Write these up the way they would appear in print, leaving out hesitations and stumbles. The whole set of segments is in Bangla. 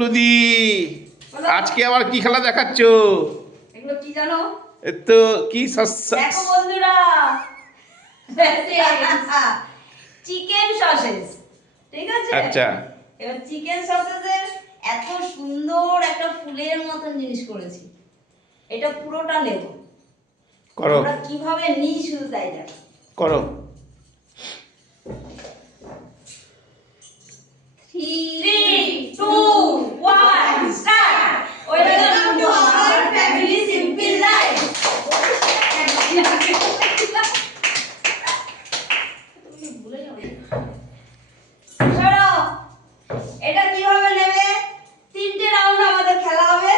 টুলুদি, আজকে আবার কি খেলা দেখাচ্ছ? এগুলো কি জানো? তো কি দেখো বন্ধুরা, চিকেন সসেজ, ঠিক আছে? আচ্ছা, এবার চিকেন সসেজের এত সুন্দর একটা ফুলের মতন জিনিস করেছি। এটা পুরোটা নেব। করো আমরা কিভাবে নিই শুধু তাই দেখো। করো। 3, 2, 1, start. Welcome to our family simple life. শোনো, এটা কিভাবে নেবে? 3টে রাউন্ড আমাদের খেলা হবে।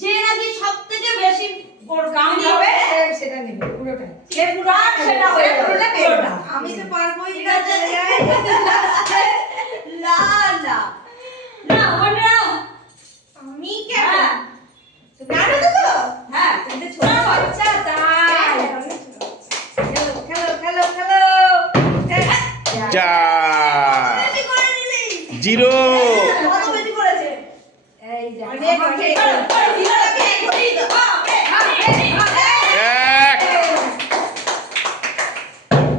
যে নাকি সবথেকে বেশি কাম হবে সেটা নেবে পুরোটা। সে পুরোটা সেটা হয়ে যাবে পুরোটা। আমি তো পারবোই ঠিক না। আছে? না না না, one round. আমি কেন? হ্যাঁ। জানো তো তো? হ্যাঁ, তুমি তো ছোট বাচ্চা তাই। খেলো খেলো খেলো খেলো। যা বেশি করে নিলি। 0। কত বেশি করেছে? এই যে অনেক অনেক। এক,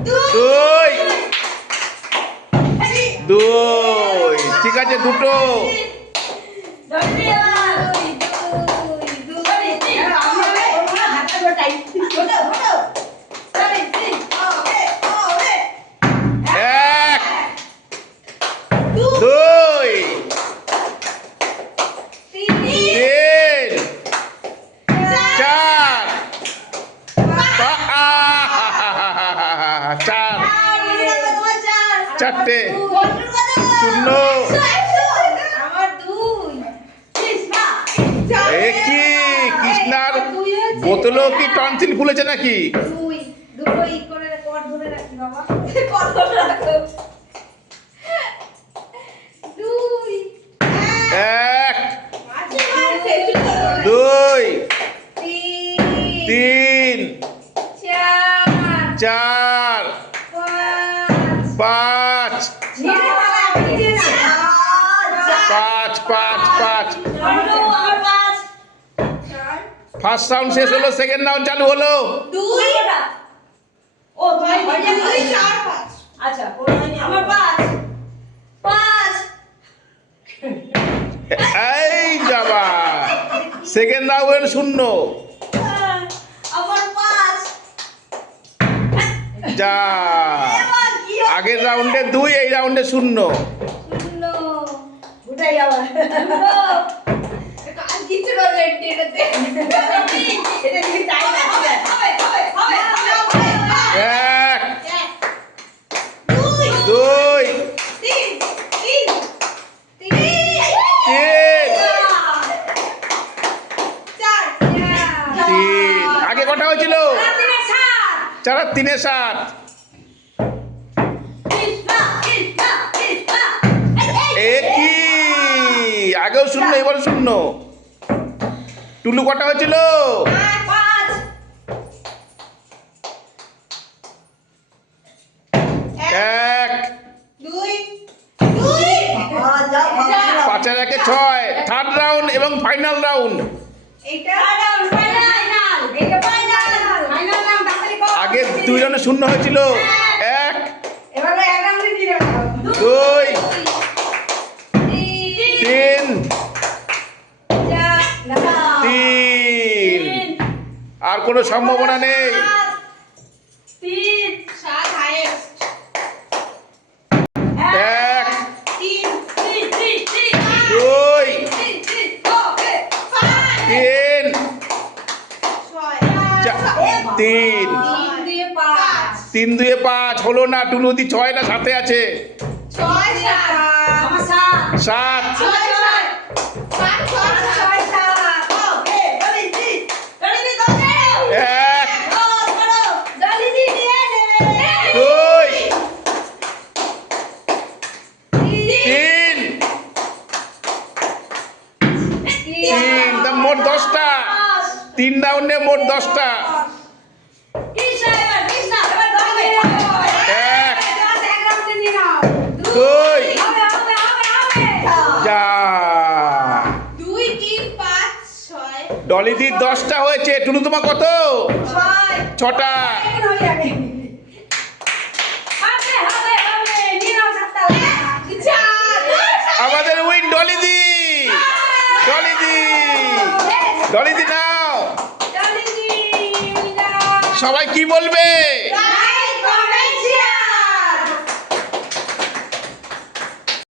দুই, দুই, ঠিক আছে, দুটো। এক, দুই, তিন, চার, চার, চারটে, শূন্য। আমার দুই। এ কি কৃষ্ণার বোতলও কি টনসিল ফুলেছে নাকি? দুই দুটো ই করে কর ধরে রাখি বাবা। দুই এক, দুই, তিন তিন, চার চার, পাঁচ পাঁচ, পাঁচ, পাঁচ, পাঁচ। ফার্স্ট রাউন্ড শেষ হলো, সেকেন্ড রাউন্ড চালু হলো। আচ্ছা, আমার 5 5 এই যাবা, সেকেন্ড রাউন্ড শূন্য। আমার 5 যা, আগের রাউন্ডে 2, এই রাউন্ডে শূন্য। শূন্য উঠাই আবার কাজ কিছু রোলে এটাতে এটা কি টাইম আছে এক, দুই, তিন, তিন। আগে কটা হয়েছিল? 4 আর 3 7। এ কি, আগেও শূন্য, এবার শূন্য। টুলু কটা হয়েছিল? এক, 5 আর 1 6। থার্ড রাউন্ড এবং ফাইনাল রাউন্ড। আগে 2 রাউন্ডে শূন্য হয়েছিল। 1, এবারে এক রাউন্ডে দিয়ে দাও 2, 3, 3। আর কোনো সম্ভাবনা নেই। 1, 2, 3, 3। 3 2 5 হলো না। টুলুদি 6 না 7 আছে? 7। এক, দুই, তিন, মোট 10টা। 3 রাউন্ডে মোট 10টা। এক, দুই, যা ডলিদির 10টা হয়েছে, টুনু তোমার কত? 6টা। এখন হয়ে যাবে। হবে, হবে, হবে। নিয়ে নাও 7টা। ইচ্ছা, আমাদের উইন ডলিদি। ডলিদি, ডলিদি নাও। জলদি, উইনার। সবাই কি বলবে?